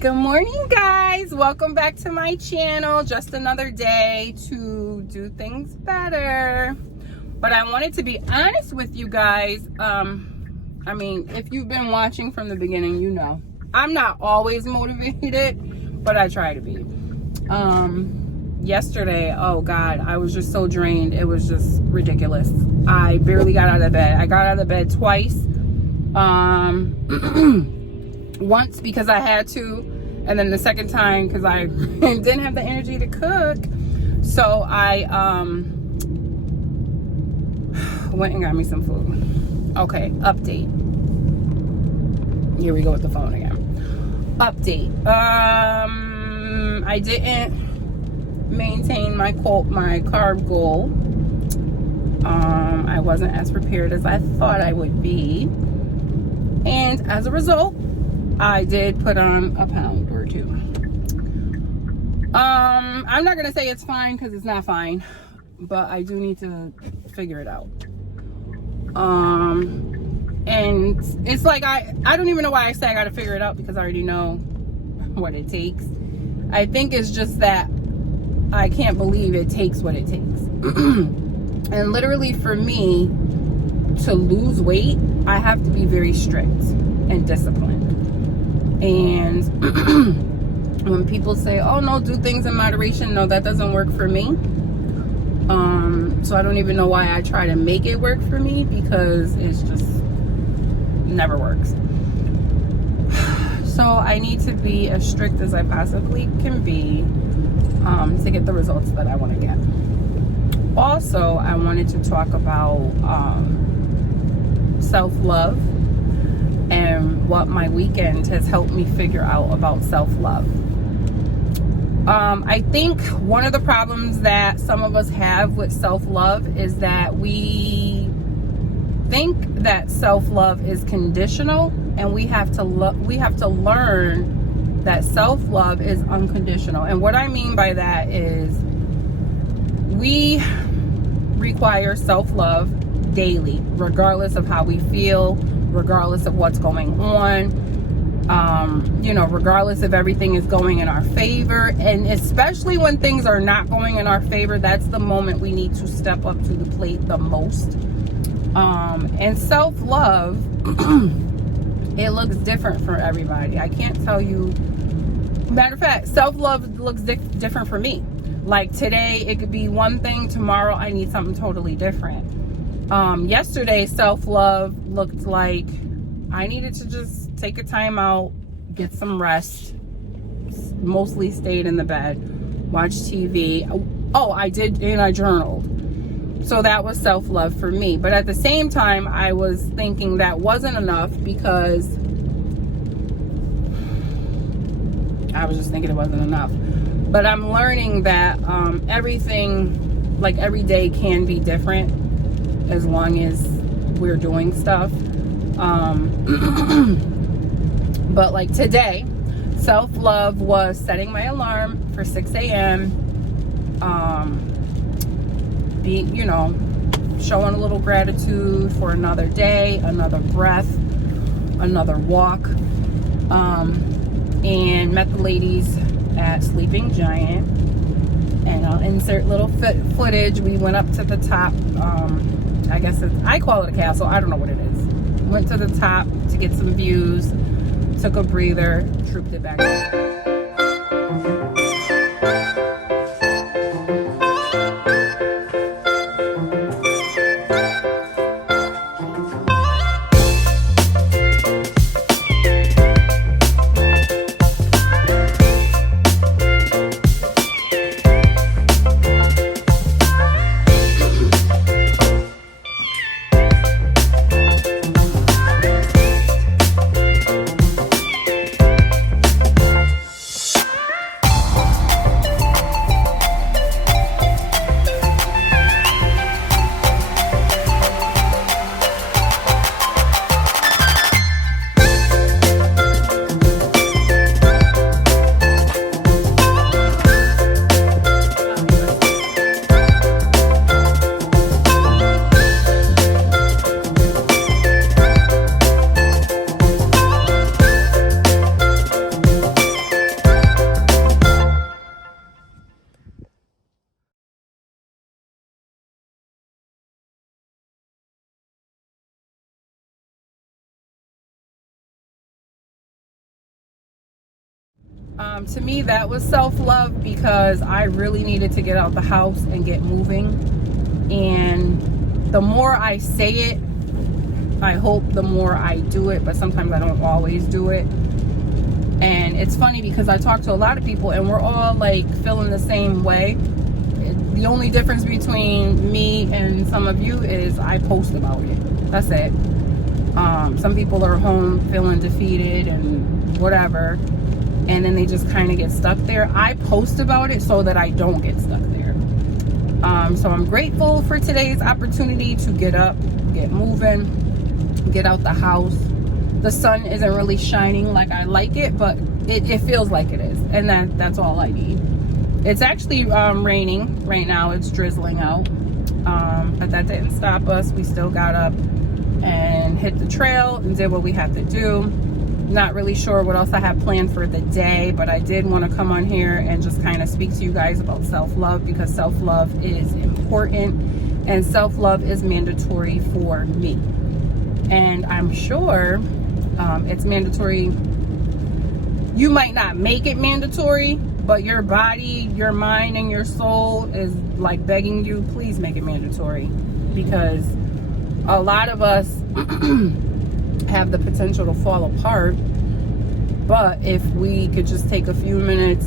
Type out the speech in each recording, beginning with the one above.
Good morning, guys. Welcome back to my channel. Just another day to do things better. But I wanted to be honest with you guys. If you've been watching from the beginning, you know I'm not always motivated, but I try to be. Yesterday, oh God, I was just so drained. It was just ridiculous. I barely got out of bed. I got out of bed twice. Once because I had to, and then the second time because I didn't have the energy to cook. So I went and got me some food. Okay, update. Here we go with the phone again. Update. I didn't maintain my carb goal. I wasn't as prepared as I thought I would be, and as a result, I did put on a pound or two. I'm not gonna say it's fine because it's not fine, but I do need to figure it out. And it's like I don't even know why I say I gotta figure it out, because I already know what it takes. I think it's just that I can't believe it takes what it takes. And literally for me to lose weight, I have to be very strict and disciplined. And when people say, oh no, do things in moderation, no, that doesn't work for me. So I don't even know why I try to make it work for me, because it's just never works. So I need to be as strict as I possibly can be to get the results that I want to get. Also, I wanted to talk about self-love and what my weekend has helped me figure out about self-love. I think one of the problems that some of us have with self-love is that we think that self-love is conditional, and we have to learn that self-love is unconditional. And what I mean by that is we require self-love daily, regardless of how we feel, regardless of what's going on, regardless if everything is going in our favor. And especially when things are not going in our favor, that's the moment we need to step up to the plate the most. And self-love, it looks different for everybody. I can't tell you. Matter of fact, self-love looks different for me. Like today, it could be one thing. Tomorrow, I need something totally different. Yesterday, self-love looked like I needed to just take a time out, get some rest, mostly stayed in the bed, watched TV. Oh, I did, and I journaled. So that was self-love for me. But at the same time, I was thinking that wasn't enough, because I was just thinking it wasn't enough. But I'm learning that everything, like every day can be different as long as we're doing stuff. But like today, self-love was setting my alarm for 6 a.m. Showing a little gratitude for another day, another breath, another walk. And met the ladies at Sleeping Giant, and I'll insert little footage. We went up to the top. I call it a castle. I don't know what it is. Went to the top to get some views, took a breather, trooped it back up. To me, that was self-love, because I really needed to get out the house and get moving. And the more I say it, I hope the more I do it, but sometimes I don't always do it. And it's funny because I talk to a lot of people and we're all like feeling the same way. The only difference between me and some of you is I post about it. That's it. Some people are home feeling defeated and whatever, and then they just kind of get stuck there. I post about it so that I don't get stuck there. So I'm grateful for today's opportunity to get up, get moving, get out the house. The sun isn't really shining like I like it, but it feels like it is, and that's all I need. It's actually raining right now. It's drizzling out, but that didn't stop us. We still got up and hit the trail and did what we have to do. Not really sure what else I have planned for the day, but I did want to come on here and just kind of speak to you guys about self-love, because self-love is important and self-love is mandatory for me. And I'm sure it's mandatory. You might not make it mandatory, but your body, your mind, and your soul is like begging you, please make it mandatory, because a lot of us have the potential to fall apart. But if we could just take a few minutes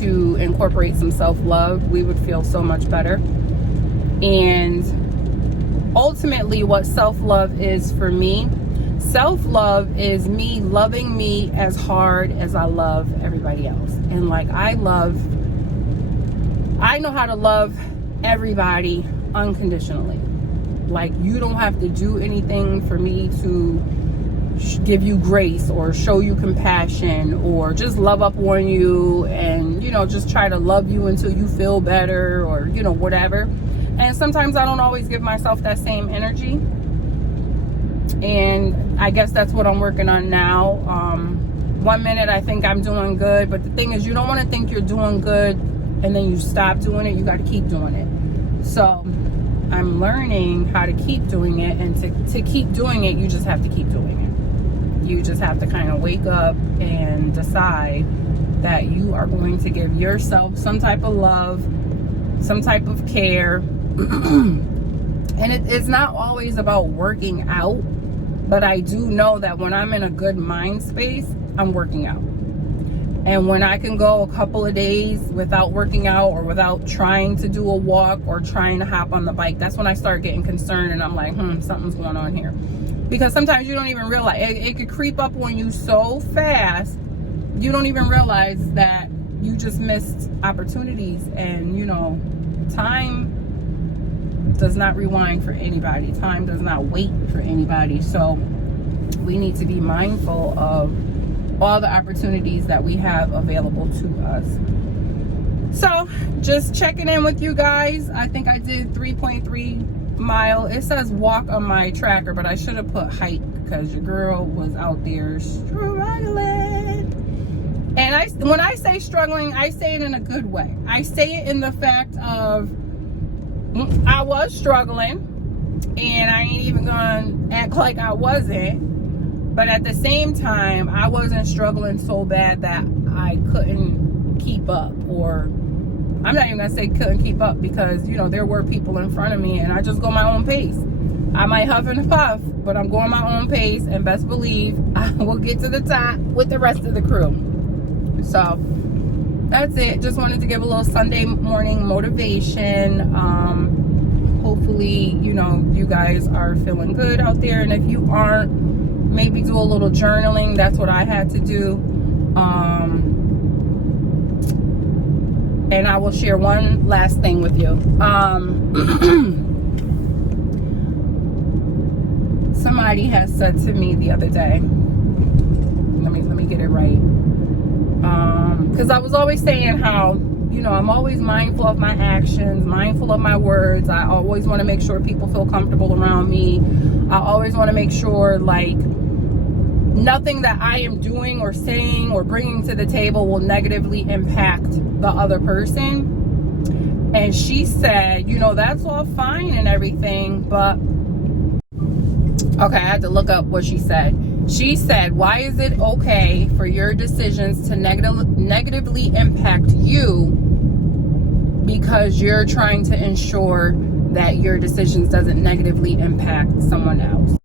to incorporate some self-love, we would feel so much better. And ultimately, what self-love is for me, self-love is me loving me as hard as I love everybody else. And like I know how to love everybody unconditionally. Like, you don't have to do anything for me to give you grace or show you compassion or just love up on you and, just try to love you until you feel better or, whatever. And sometimes I don't always give myself that same energy. And I guess that's what I'm working on now. 1 minute I think I'm doing good, but the thing is, you don't want to think you're doing good and then you stop doing it. You got to keep doing it. So I'm learning how to keep doing it, and to keep doing it, you just have to keep doing it. You just have to kind of wake up and decide that you are going to give yourself some type of love, some type of care. And it's not always about working out, but I do know that when I'm in a good mind space, I'm working out. And when I can go a couple of days without working out or without trying to do a walk or trying to hop on the bike, that's when I start getting concerned and I'm like, something's going on here. Because sometimes you don't even realize, it could creep up on you so fast, you don't even realize that you just missed opportunities. And, time does not rewind for anybody. Time does not wait for anybody. So we need to be mindful of all the opportunities that we have available to us. So just checking in with you guys. I think I did 3.3 mile. It says walk on my tracker, but I should have put hike because your girl was out there struggling. And when I say struggling, I say it in a good way. I say it in the fact of I was struggling, and I ain't even gonna act like I wasn't. But at the same time, I wasn't struggling so bad that I couldn't keep up. Or I'm not even gonna say couldn't keep up, because there were people in front of me, and I just go my own pace. I might huff and puff, but I'm going my own pace, and best believe I will get to the top with the rest of the crew. So that's it. Just wanted to give a little Sunday morning motivation. Hopefully, you guys are feeling good out there, and if you aren't, maybe do a little journaling. That's what I had to do. And I will share one last thing with you. Somebody has said to me the other day, let me get it right. Because I was always saying how, I'm always mindful of my actions, mindful of my words. I always want to make sure people feel comfortable around me. I always want to make sure, like, nothing that I am doing or saying or bringing to the table will negatively impact the other person. And she said, that's all fine and everything, but okay, I had to look up what she said. She said, why is it okay for your decisions to negatively impact you because you're trying to ensure that your decisions doesn't negatively impact someone else?